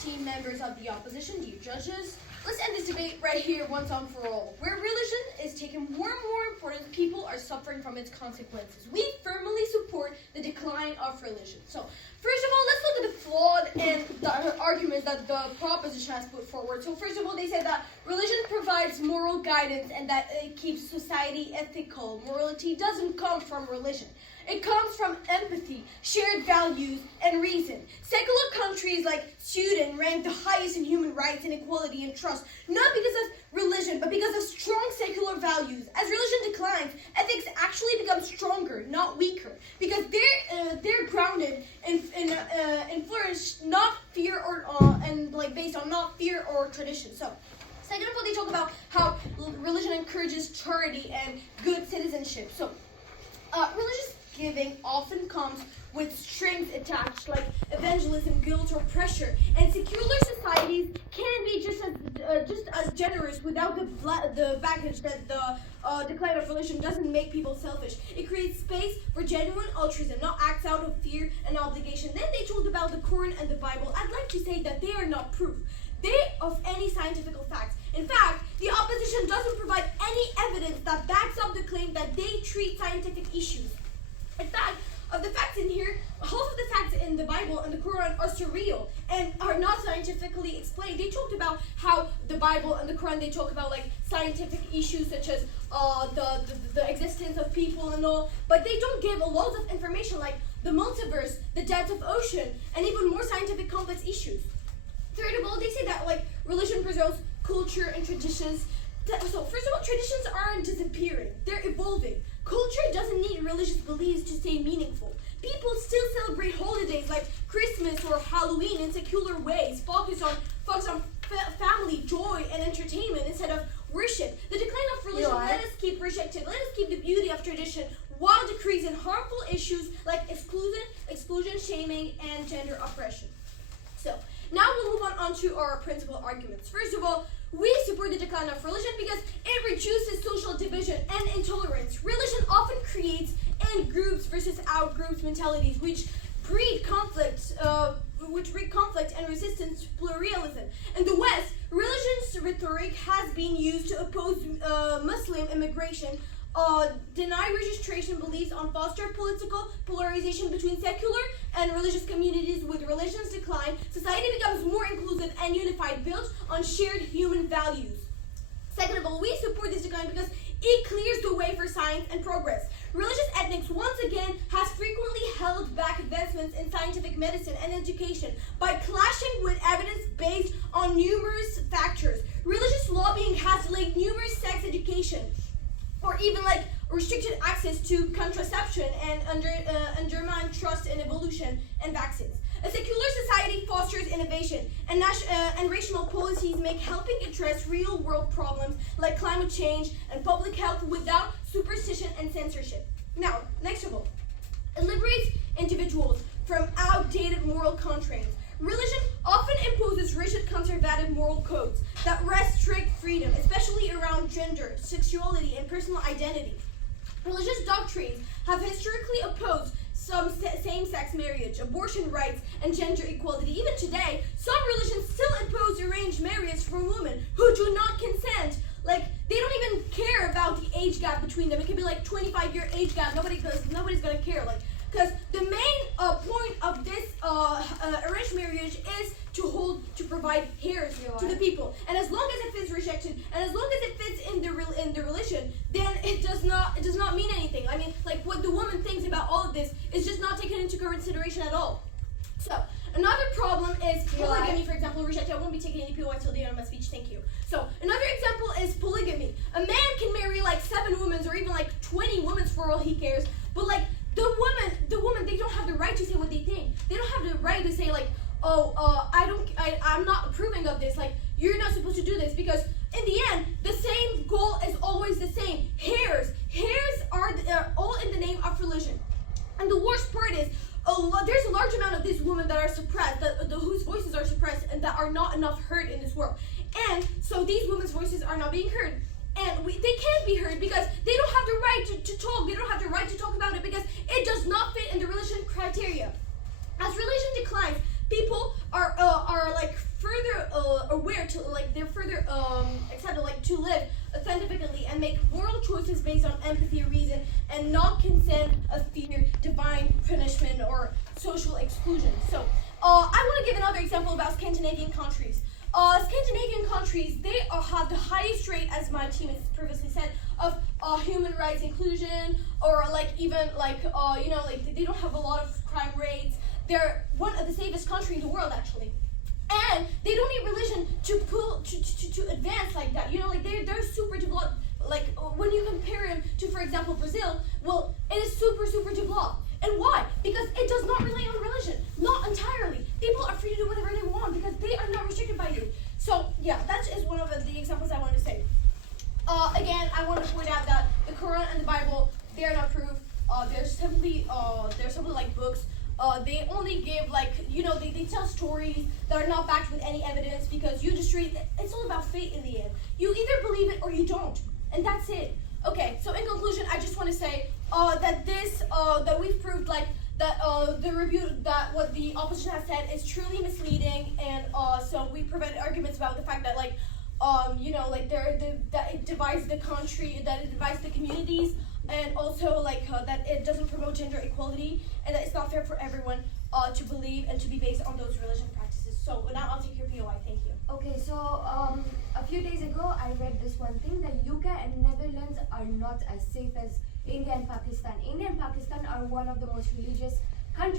esteemed members of the opposition, dear judges. Let's end this debate right here once and for all. Where religion is taken more and more important, people are suffering from its consequences. We firmly support the decline of religion. So, first of all, let's look at the flawed and the argument that the proposition has put forward. So, first of all, they said that religion provides moral guidance and that it keeps society ethical. Morality doesn't come from religion. It comes from empathy, shared values, and reason. Secular countries like Sweden rank the highest in human rights and equality and trust, not because of religion, but because of strong secular values. As religion declines, ethics actually become stronger, not weaker, because they're grounded in flourish, not fear or based on not fear or tradition. So, second of all, they talk about how religion encourages charity and good citizenship. So, religious giving often comes with strings attached, like evangelism, guilt, or pressure. And secular societies can be just as generous without the baggage that the decline of religion doesn't make people selfish. It creates space for genuine altruism, not acts out of fear and obligation. Then they talked about the Quran and the Bible. I'd like to say that they are not proof of any scientific facts. In fact, the opposition doesn't provide any evidence that backs up the claim that they treat scientific issues. In fact, of the facts in here, half of the facts in the Bible and the Quran are surreal and are not scientifically explained. They talked about how the Bible and the Quran, they talk about like scientific issues such as the existence of people and all, but they don't give a lot of information like the multiverse, the depth of ocean, and even more scientific complex issues. Third of all, they say that like religion preserves culture and traditions. So first of all, traditions aren't disappearing, they're evolving. Culture doesn't need religious beliefs to stay meaningful. People still celebrate holidays like Christmas or Halloween in secular ways, focus on family, joy, and entertainment instead of worship. The decline of religion let us keep rejecting, let us keep the beauty of tradition while decreasing harmful issues like exclusion, shaming, and gender oppression. So, now we'll move on to our principal arguments. First of all, we support the decline of religion because it reduces social division and intolerance. Religion often creates in-groups versus out-groups mentalities, which breed conflict and resistance to pluralism. In the West, religion's rhetoric has been used to oppose Muslim immigration, deny registration beliefs, on foster political polarization between secular and religious communities. With religion's decline, society becomes more inclusive and unified, built on shared human values. Second of all, we support this decline because it clears the way for science and progress. Religious ethics, once again, has frequently held back advancements in scientific medicine and education by clashing with evidence based on numerous factors. Religious lobbying has delayed numerous sex education, or even like restricted access to contraception and undermine trust in evolution and vaccines. A secular society fosters innovation, and rational policies make helping address real-world problems like climate change and public health without superstition and censorship. Now, next of all, it liberates individuals from outdated moral constraints. Religion often imposes rigid conservative moral codes that restrict freedom, especially around gender, sexuality, and personal identity. Religious doctrines have historically opposed some same-sex marriage, abortion rights, and gender equality. Even today, some religions still impose arranged marriage for women who do not consent. Like, they don't even care about the age gap between them. It could be like 25-year age gap. Nobody's gonna care. Because the main point of this arranged marriage is to provide heirs to the people, and as long as it fits rejected, and as long as it fits in the religion, then it does not mean anything. I mean, like what the woman thinks about all of this is just not taken into consideration at all. So another problem is polygamy, for example, rejected. I won't be taking any POI till the end of my speech. Thank you. So another example is polygamy. A man can marry like 7 women or even like 20 women for all he cares, but like the woman, they don't have the right to say what they think. They don't have the right to say like, I'm not approving of this. Like, you're not supposed to do this, because in the end, the same goal is always the same. Heirs are all in the name of religion. And the worst part is, there's a large amount of these women that are suppressed, whose voices are suppressed, and that are not enough heard in this world. And so these women's voices are not being heard. And they can't be heard because they don't have the right to talk. They don't have the right to talk about it because it does not fit in the religion criteria. As religion declines, people are and make moral choices based on empathy or reason, and not consent of fear, divine punishment, or social exclusion. So, I want to give another example about Scandinavian countries. Scandinavian countries, they have the highest rate, as my team has previously said, of human rights inclusion, or they don't have a lot of crime rates. They're one of the safest countries in the world, actually. And they don't need religion to advance like that. They're super developed. Like when you compare them to, for example, Brazil, well, it is super developed. And why? Because it does not rely on religion. Not entirely. People are free to do whatever they want because they are not restricted by you. So yeah, that is one of the examples I wanted to say. Again, I want to point out that the Quran and the Bible, they are not proof. They're simply like books. They only give they tell stories that are not backed with any evidence, because you just read. It's all about faith in the end. You either believe it or you don't, and that's it. Okay, so in conclusion, I just want to say that we've proved the review that what the opposition has said is truly misleading, and so we provided arguments about the fact that that it divides the country, that it divides the communities, and also that it doesn't promote gender equality, and that it's not fair for everyone to believe and to be based on those religion practices. So now I'll take your POI. Thank you. Okay, so a few days ago I read this one thing, that UK and Netherlands are not as safe as India and Pakistan. India and Pakistan are one of the most religious countries